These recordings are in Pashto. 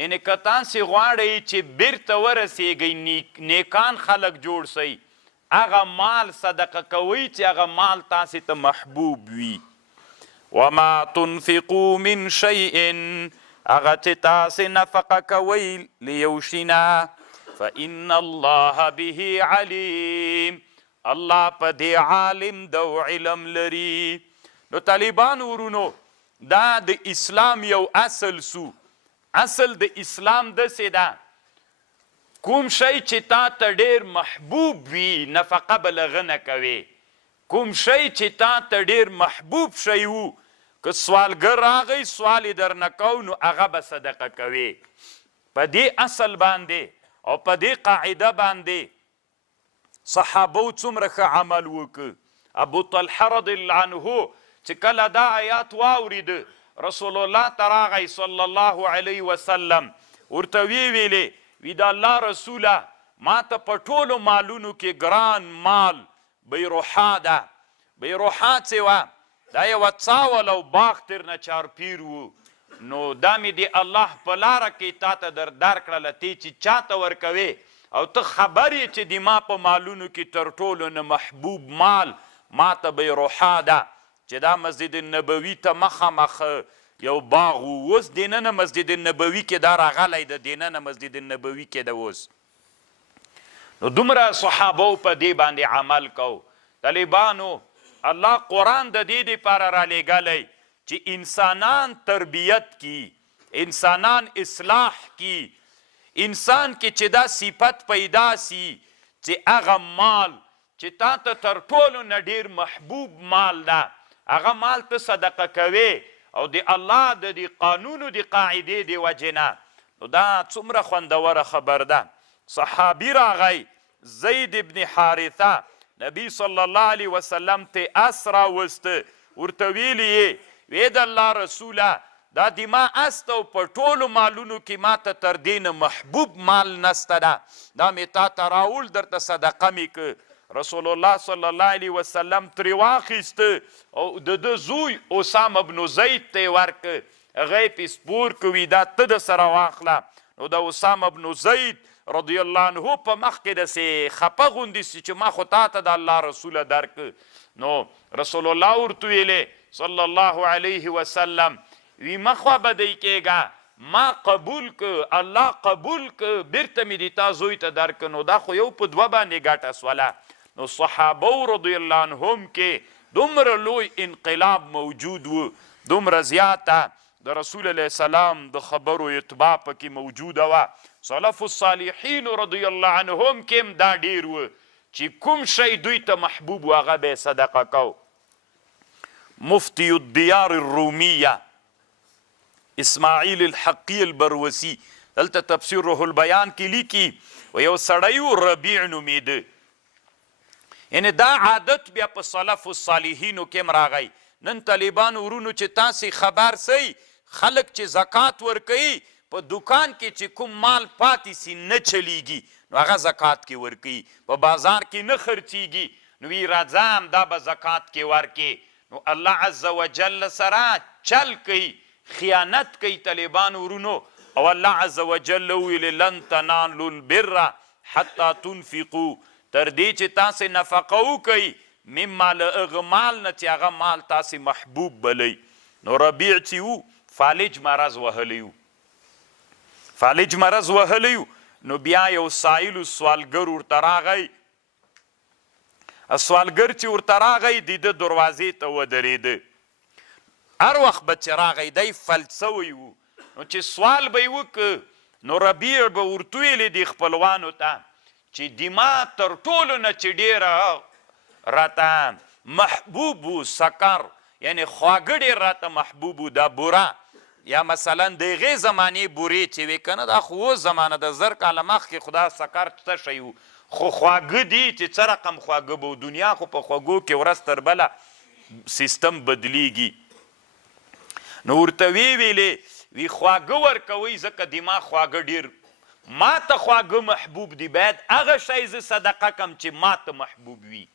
یعنې که تاسې غواړئ چې بیرته ورسیږئ نیکان خلک جوړ سئ هغه مال صدقه کوئ چې هغه مال تاسې ته محبوب وي وما تنفقوا من شیء هغه چې تاسې نفقه کوئ له یو شي نه فإن الله به علیم الله په دې عالم ده او علم لري نو طالبانو ورونو دا د اسلام یو اصل سو اصل د اسلام داسې ده کوم شی چې تا ته ډېر محبوب وي نفقه به له هغه نه کوې کوم شی چې تا ته ډېر محبوب شی و که سوالګر راغی سوال یې درنه کو نو هغه به صدقه کوې په دې اصل باندې او په دې قاعده باندې صحابو څومره ښه عمل وکړ ابو طلحه رضی الله عنه چې کله دا آیات واورېده رسول الله ته راغی صلی الله علیه وسلم ورته ویلې وی د الله رسوله ما ته په ټولو مالونو کې ګران مال بیروحا ده بیروحا څه وه دا یوه څاول او باغ ترنه چارپیر و نو دا مې د الله په لاره کې تا ته درکړله تی چې چاته ورکوې او ته خبر یې چې د ما په مالونو کې تر ټولو نه محبوب مال ما ته بیروحا ده چې دا مسجد النبوي ته مخامخ یو باغ و اوس دننه مسجد النبوي کې دا راغلی د دننه مسجد النبوي کې ده اوس نو دومره صحابو په دې باندې عمل کو طالبانو الله قرآن د دې دپاره رالیږلی چې انسانان تربیت کی انسانان اصلاح کی انسان کې چې دا صفت پیدا سی چې هغه مال چې تا ته تر ټولو نه ډېر محبوب مال ده هغه مال ته صدقه کوې او د الله د دې قانونو د قاعدې د وجې نه نو دا څومره خوندوره خبر ده صحابي راغی زید ابن حارثه نبی صلی الله علیه وسلم ته اس راوسته ورته ویلي یې وی د الله رسوله دا د ما اس ته په ټولو مالونو کې ما ته تر دې نه محبوب مال نسته ده دا مې تا ته راول درته صدقه مې که رسول الله صلی الله علیه وسلم ترې واخیسته او د ده زوی اسامه بن زید ته یې ورکه هغه یې پې سپور کوي دا ته د سره واخله نو د اسامه بن زید رضی الله عنه په مخ کې داسې خپه غوندې سي چې ما خو تا ته د الله رسوله درکه نو رسول الله ورته ویلې صلی الله علیه وسلم وی مخوا بدی کېږه ما قبول که الله قبول که بیرته مې د تا زوی ته درکه نو دا خو یو په دوه باندې ګټه سوله نو صحابو رضی الله عنهم کې دومره لوی انقلاب موجود و دومره زیاته د رسول علیه السلام د خبرو اتباع پکې موجوده وه سلف الصالحین رضی الله عنهم کې هم دا ډېر و چې کوم شی دوی ته محبوب و هغه به یې صدقه کو مفتی الدیار الرومیه اسماعیل الحقی البروسی دلته تفسیر روح البیان کې لیکي و یو سړی و ربیع نومیده یعنې دا عادت بیا په سلف الصالحینو کې هم راغی نن طالبانو ورونو چې تاسې خبر سئ خلک چې زکات ورکوي په دکان کې چې کوم مال پاتې سي نه چلیږي نو هغه زکات کې ورکوي په بازار کې نه خرڅیږي نو وی راځم دا به زکات کې ورکې نو الله عز وجل سره چل کوي خیانت کوي طالبانو ورونو او الله عز وجل ویلې لن تنالوا البر حتی تنفقوا تر دې چې تاسې نفقه وکئ مما له هغه مال نه چې هغه مال تاسې محبوب بلی نو ربیع چې و فالج مرض وهلی و فالج مرض وهلی و نو بیا یو سایلو سوالګر ورته راغی سوالګر چې ورته راغی د ده دروازې ته ودرېده هر وخت به چې راغی دی فلج سوی و نو چې سوال به یې وکړ نو ربیع به ورته ویلې دې خپلوانو ته چې د ما تر ټولو نه چې ډېره راته محبوب و سکر یعنی خواږه ډېر راته محبوب و دا بوره یا مثلا د هغې زمانې بورې چې وې که نه دا خو اوس زمانه د زر کاله مخکې خو دا سکر څه شی و خو خواږه دي چې څه رقم خواږه به و دنیا خو په خوږو کې ورځ تر بله سیستم بدلیږي نو ورته ویلې وی خواږه ورکوئ ځکه د ما خواږه ډېر ما ته خواږه محبوب دی باید هغه شی زه صدقه کم چې ما ته محبوب وي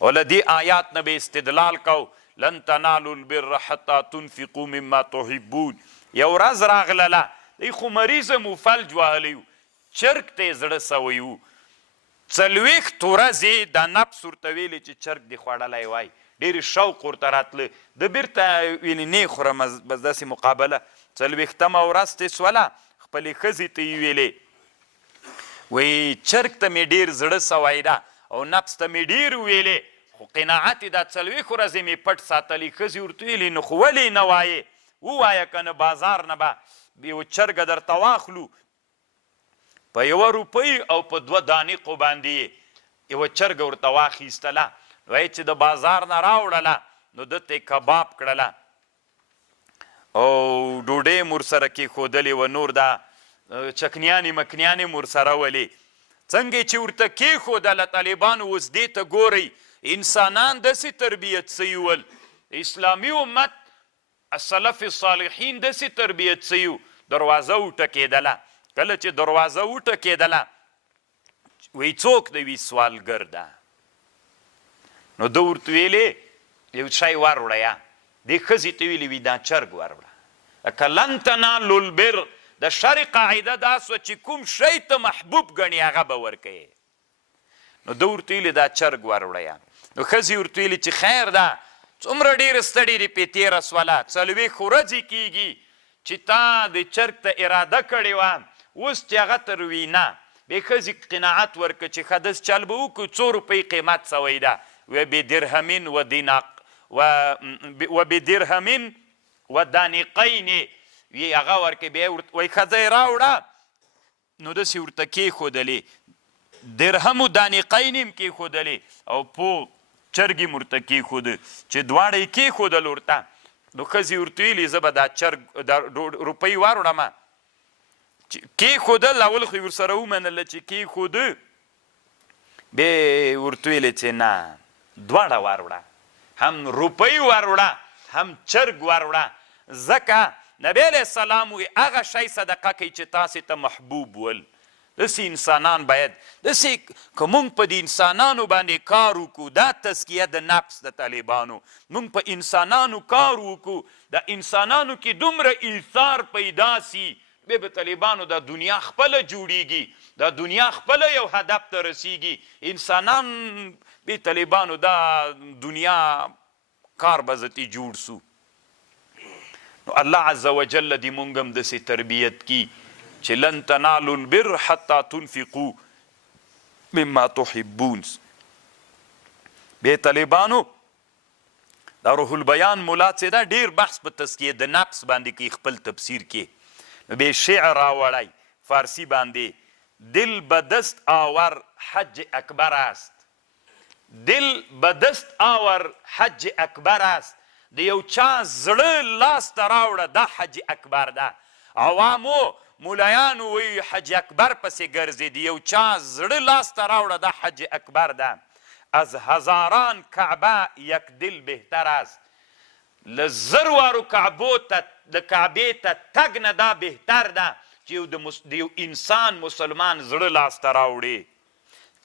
او له دې آیات نه به استدلال کو لن تنالوا البر حتى تنفقوا مما تحبون یو ورځ راغلله دی خو مریض مو فلج وهلی و چرګ ته یې زړه سوی و 40 ورځې دا نفس ورته ویلې چې چرګ دې خوړلی وای ډېرې شوق ورته راتله د بیرته ویلې نه خورم بس داسې مقابله 40مه ورځ تې سوله خپلې ښځې ته یې ویلې وایي چرګ ته مې ډېر زړه سوی ده او نفس ته مې ډېر ویلې خو قناعت یې دا 40 ورځې مې پټ ساتلی ښځې ورته ویلې نو خو ولې نه وایې ووایه که نه بازار نه به یو چرګه درته واخلو په 1 روپۍ او په 2 دانقو باندې یوه چرګه ورته واخیستله وایي چې د بازار نه راوړله نو ده ته یې کباب کړله او ډوډۍ م ورسره کېښودلې وه نور دا چکنیانې مکنیانې م ورسره ولې څنګه چې ورته کېښودله طالبانو اوس دې ته ګورئ انسانان داسې تربیت سوي ول اسلامي امت السلف الصالحین داسې تربیت سوي و دروازه وټکېدله کله چې دروازه وټکېدله وی څوک دی وی سوالګر ده نو ده ورته ویلې یو شی وروړه دې ښځې ته ویلې وي دا چرګ وروړه که لن تنالو البر د شر قاعده دا سوه چې کوم شی ته محبوب ګڼي هغه به ورکوې نو ده ورته ویلې دا چرګ وروړه نو ښځې ورته ویلې چې خیر ده څومره ډېره ستړې دې پې تېره سوله 40 ورځې کېږي چې تا د چرګ ته اراده کړې وه اوس چې هغه تر وینا بې ښځې قناعت ورکړه چې ښه داسې چل به وکړو 2 روپۍ قیمت سوی ده وبدرهمین وبدرهمین ودانقین وی هغه ورکړې بیا وایي ښځه یې راوړه نو داسې ورته کېښودلې درهم و دانقین هم کېښودلې او پو چرګ یې ورته کېښوده چې دواړه یې کېښودل ورته نو ښځې ورته ویلې زه به دا چرګ دا روپۍ واروړم کېښودل اول خو یې ورسره ومنله چې کېښوده بیا یې ورته ویلې چې نه دواړه واروړه هم روپۍ واروړه هم چرګ واروړه ځکه نبی علیه السلام وی هغه شی صدقه کوي چې تاسې ته محبوب ول داسې انسانان باید داسې که موږ په د انسانانو باندې کار وکړو دا تزکیه د نفس د طالبانو موږ په انسانانو کار وکړو د انسانانو کې دومره ایثار پیدا سي بیا به طالبانو دا دنیا خپله جوړیږي دا دنیا خپله یو هدف ته رسیږي انسانان بې طالبانو دا دنیا کار به ځتې جوړ سو نو الله عز وجل دې موږ هم داسې تربیت کی چې لن تنالوا البر حتی تنفقوا مما تحبون بې طالبانو دا روح البیان مولا چې دا ډېر بحث په تزکیه د نفس باندې کوي خپل تفسیر کې نو بې شعر راوړی فارسی باندې دل بدست آور حج اکبر است دل بدست آور حج اکبر است د یو چا زړه لاس ته راوړه دا حج اکبر ده عوامو مولایانو وی حج اکبر پسې ګرځېدي یو چا زړه لاس ته راوړه دا حج اکبر ده از هزاران کعبه یک دل بهتر است له 1000 کعبو ته د کعبې ته تګ نه دا بهتر ده چې د یو انسان مسلمان زړه لاس ته راوړي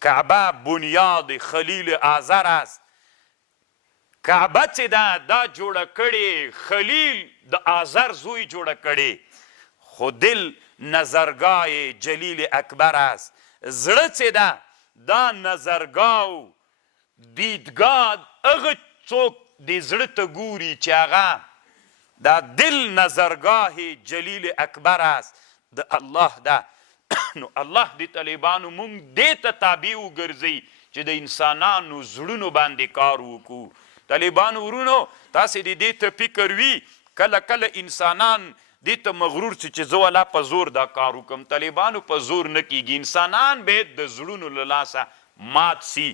کعبه بنیاد خلیل آذر است کعبه چې ده دا جوړه کړې خلیل د آذر زوی جوړه کړې خو دل نظرگاه جلیل اکبر است زړه چې ده دا نظرگاه دیدگاه هغه څوک دې زړه ته ګوري چې هغه دا دل نظرگاه جلیل اکبر است د الله ده نو الله دې طالبانو مونږ دې ته تابع وګرځئ چې د انسانانو زړونو باندې کار وکړو طالبانو ورونو تاسې دې ته فکر وي کله کله انسانان دې ته مغرور سي چې زه والا په زور دا کار وکړم طالبانو په زور نه کیږي انسانان باید د زړونو له لاسه مات سي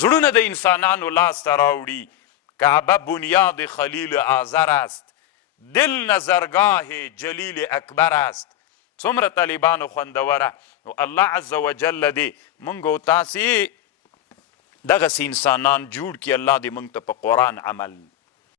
زړونه د انسانانو لاس ته راوړي کعبه بنیاد خلیل آذر است دل نظرگاه جلیل اکبر است څومره طالبانو خوندوره نو الله عز وجل دې مونږ او تاسې دغسې انسانان جوړ کړي الله دې مونږ ته په قرآن عمل